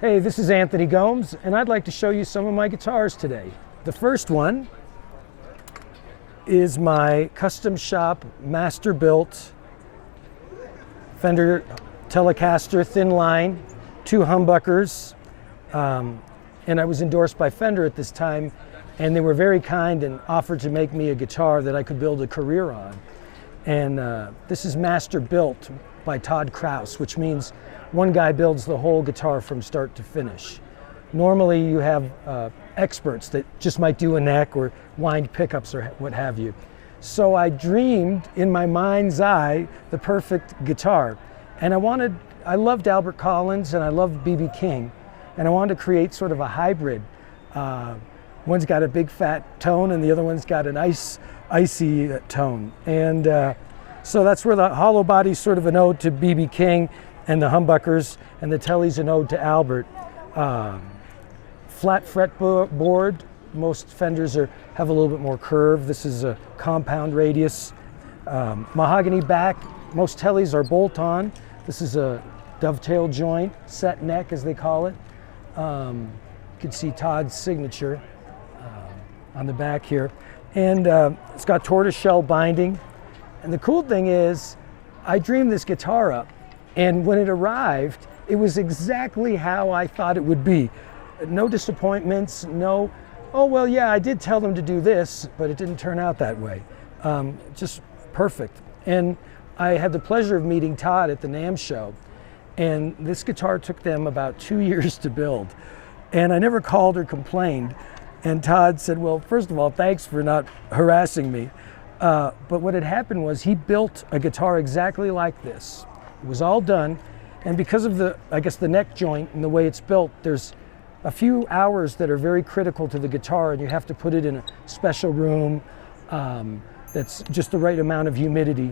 Hey, this is Anthony Gomes, and I'd like to show you some of my guitars today. The first one is my custom shop, master-built Fender Telecaster thin line, 2 humbuckers, and I was endorsed by Fender at this time, and they were very kind and offered to make me a guitar that I could build a career on. And this is master-built by Todd Krause, which means one guy builds the whole guitar from start to finish. Normally you have experts that just might do a neck or wind pickups or what have you. So I dreamed in my mind's eye the perfect guitar. And I loved Albert Collins and I loved B.B. King. And I wanted to create sort of a hybrid. One's got a big fat tone and the other one's got an icy tone. And so that's where the hollow body's sort of an ode to B.B. King, and the humbuckers, and the Telly's an ode to Albert. Flat fretboard. Most Fenders have a little bit more curve. This is a compound radius. Mahogany back. Most Telly's are bolt-on. This is a dovetail joint, set neck as they call it. You can see Todd's signature on the back here. And it's got tortoiseshell binding. And the cool thing is, I dreamed this guitar up, and when it arrived, it was exactly how I thought it would be. No disappointments, no, oh, well, yeah, I did tell them to do this, but it didn't turn out that way. Just perfect. And I had the pleasure of meeting Todd at the NAMM show, and this guitar took them about 2 years to build. And I never called or complained. And Todd said, well, first of all, thanks for not harassing me. But what had happened was he built a guitar exactly like this. It was all done, and because of the neck joint and the way it's built, there's a few hours that are very critical to the guitar, and you have to put it in a special room that's just the right amount of humidity.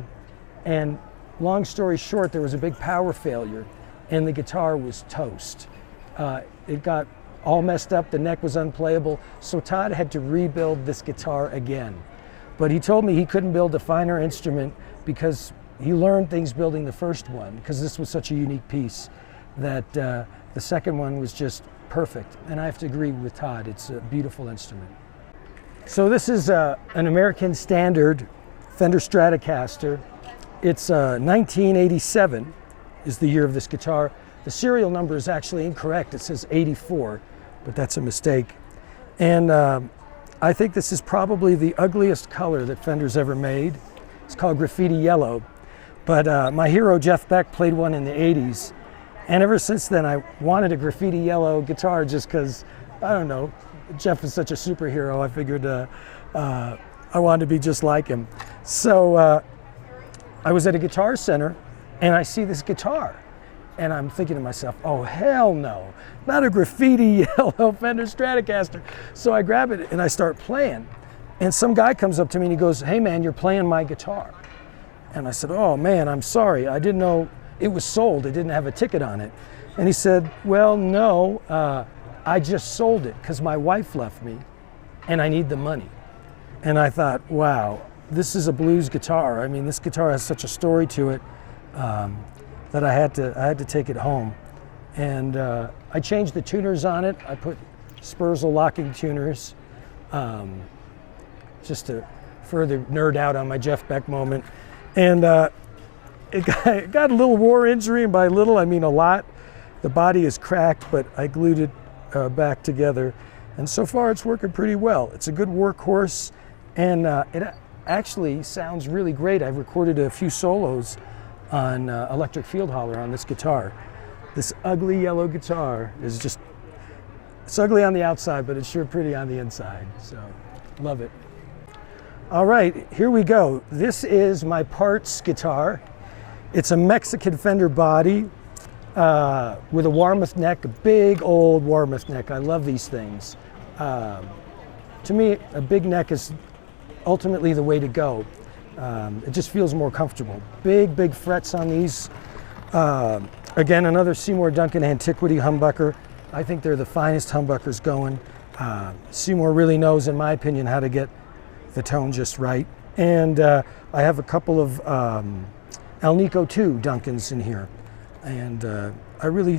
And long story short, there was a big power failure, and the guitar was toast. It got all messed up, the neck was unplayable, so Todd had to rebuild this guitar again. But he told me he couldn't build a finer instrument because he learned things building the first one, because this was such a unique piece that the second one was just perfect. And I have to agree with Todd, it's a beautiful instrument. So this is an American standard Fender Stratocaster. It's 1987 is the year of this guitar. The serial number is actually incorrect, it says 84, but that's a mistake. And I think this is probably the ugliest color that Fender's ever made. It's called Graffiti Yellow. But my hero Jeff Beck played one in the 80s. And ever since then I wanted a graffiti yellow guitar just because, I don't know, Jeff is such a superhero. I figured I wanted to be just like him. So I was at a Guitar Center and I see this guitar. And I'm thinking to myself, oh, hell no, not a graffiti yellow Fender Stratocaster. So I grab it and I start playing. And some guy comes up to me and he goes, hey man, you're playing my guitar. And I said, oh man, I'm sorry. I didn't know it was sold. It didn't have a ticket on it. And he said, well, no, I just sold it because my wife left me and I need the money. And I thought, wow, this is a blues guitar. I mean, this guitar has such a story to it. That I had to take it home. And I changed the tuners on it. I put Spurzl locking tuners just to further nerd out on my Jeff Beck moment. And it got a little war injury, and by little I mean a lot. The body is cracked, but I glued it back together. And so far it's working pretty well. It's a good workhorse, and it actually sounds really great. I've recorded a few solos on electric field holler on this guitar. This ugly yellow guitar is just, it's ugly on the outside, but it's sure pretty on the inside, so love it. All right, here we go. This is my parts guitar. It's a Mexican Fender body with a Warmoth neck, a big old Warmoth neck. I love these things. To me, a big neck is ultimately the way to go. It just feels more comfortable. Big frets on these. Again, another Seymour Duncan Antiquity humbucker. I think they're the finest humbuckers going. Seymour really knows, in my opinion, how to get the tone just right. And I have a couple of Alnico 2 Duncans in here. And I really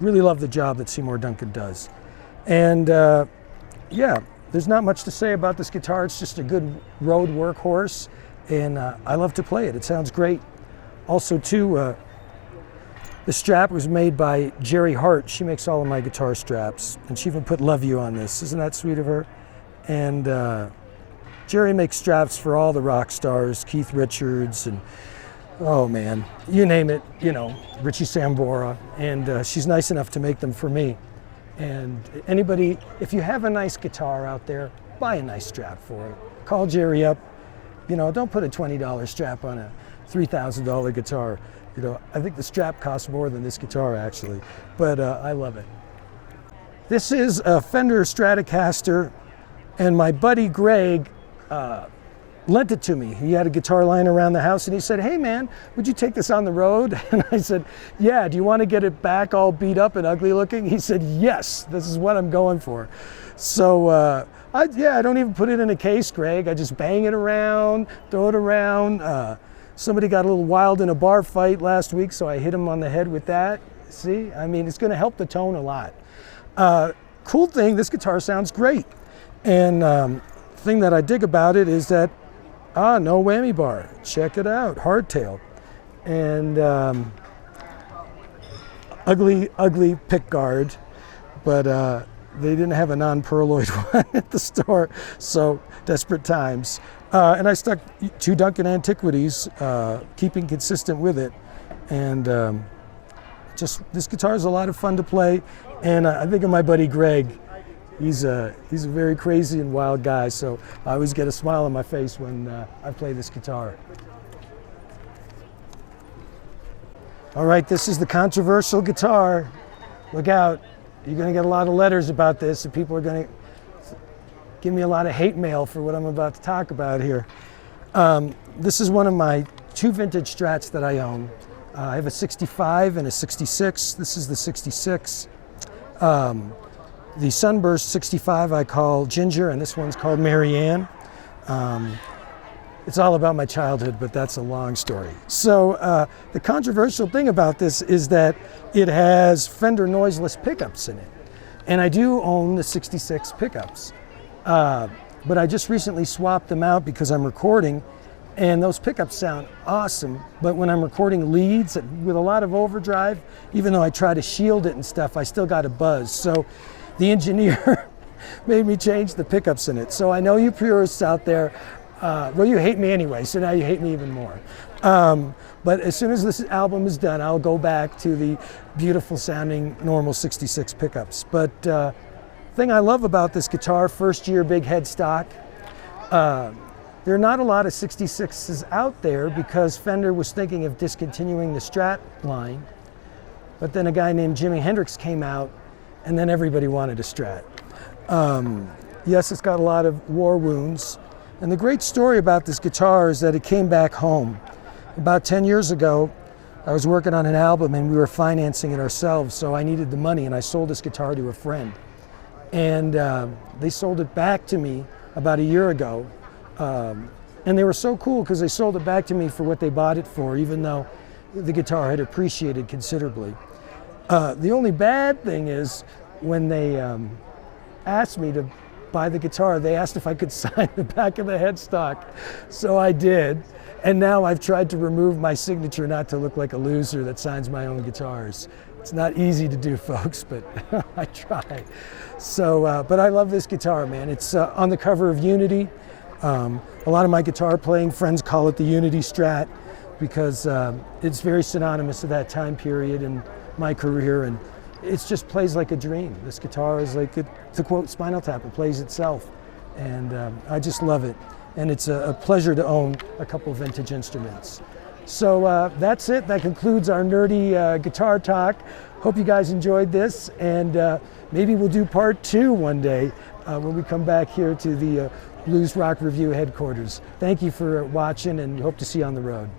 really love the job that Seymour Duncan does. And yeah, there's not much to say about this guitar. It's just a good road workhorse, and I love to play it. It sounds great. Also too, the strap was made by Jerry Hart. She makes all of my guitar straps, and she even put "Love You" on this. Isn't that sweet of her? And Jerry makes straps for all the rock stars, Keith Richards, and oh man, you name it, you know, Richie Sambora. And she's nice enough to make them for me. And anybody, if you have a nice guitar out there, buy a nice strap for it. Call Jerry up. You know, don't put a $20 strap on a $3,000 guitar. You know, I think the strap costs more than this guitar actually, but I love it. This is a Fender Stratocaster, and my buddy Greg lent it to me. He had a guitar lying around the house, and he said, "Hey man, would you take this on the road?" And I said, "Yeah, do you want to get it back all beat up and ugly looking?" He said, "Yes, this is what I'm going for." So I don't even put it in a case, Greg. I just bang it around, throw it around. Somebody got a little wild in a bar fight last week, so I hit him on the head with that. See, I mean, it's going to help the tone a lot. Cool thing, this guitar sounds great. And thing that I dig about it is that, no whammy bar. Check it out, hardtail. And ugly pick guard, but they didn't have a non-perloid one at the store, so desperate times. And I stuck 2 Duncan Antiquities, keeping consistent with it. And just, this guitar is a lot of fun to play. And I think of my buddy Greg. He's a very crazy and wild guy, so I always get a smile on my face when I play this guitar. All right, this is the controversial guitar. Look out, you're gonna get a lot of letters about this, and people are gonna give me a lot of hate mail for what I'm about to talk about here. This is one of my 2 vintage Strats that I own. I have a 65 and a 66. This is the 66. The Sunburst 65 I call Ginger, and this one's called Mary Ann. It's all about my childhood, but that's a long story. So the controversial thing about this is that it has Fender noiseless pickups in it. And I do own the 66 pickups. But I just recently swapped them out because I'm recording, and those pickups sound awesome. But when I'm recording leads with a lot of overdrive, even though I try to shield it and stuff, I still got a buzz. So the engineer made me change the pickups in it. So I know you purists out there, well, you hate me anyway, so now you hate me even more. But as soon as this album is done, I'll go back to the beautiful sounding normal 66 pickups. But thing I love about this guitar, first year big headstock, there are not a lot of 66s out there because Fender was thinking of discontinuing the Strat line. But then a guy named Jimi Hendrix came out, and then everybody wanted a Strat. Yes, it's got a lot of war wounds. And the great story about this guitar is that it came back home. About 10 years ago, I was working on an album and we were financing it ourselves, so I needed the money, and I sold this guitar to a friend. And they sold it back to me about a year ago. And they were so cool because they sold it back to me for what they bought it for, even though the guitar had appreciated considerably. The only bad thing is when they asked me to buy the guitar, they asked if I could sign the back of the headstock. So I did. And now I've tried to remove my signature not to look like a loser that signs my own guitars. It's not easy to do, folks, but I try. So, but I love this guitar, man. It's on the cover of Unity. A lot of my guitar playing friends call it the Unity Strat because it's very synonymous with that time period in my career, and it just plays like a dream. This guitar is like, to quote Spinal Tap, it plays itself. And I just love it. And it's a pleasure to own a couple vintage instruments. So that's it. That concludes our nerdy guitar talk. Hope you guys enjoyed this, and maybe we'll do part 2 one day when we come back here to the Blues Rock Review headquarters. Thank you for watching, and hope to see you on the road.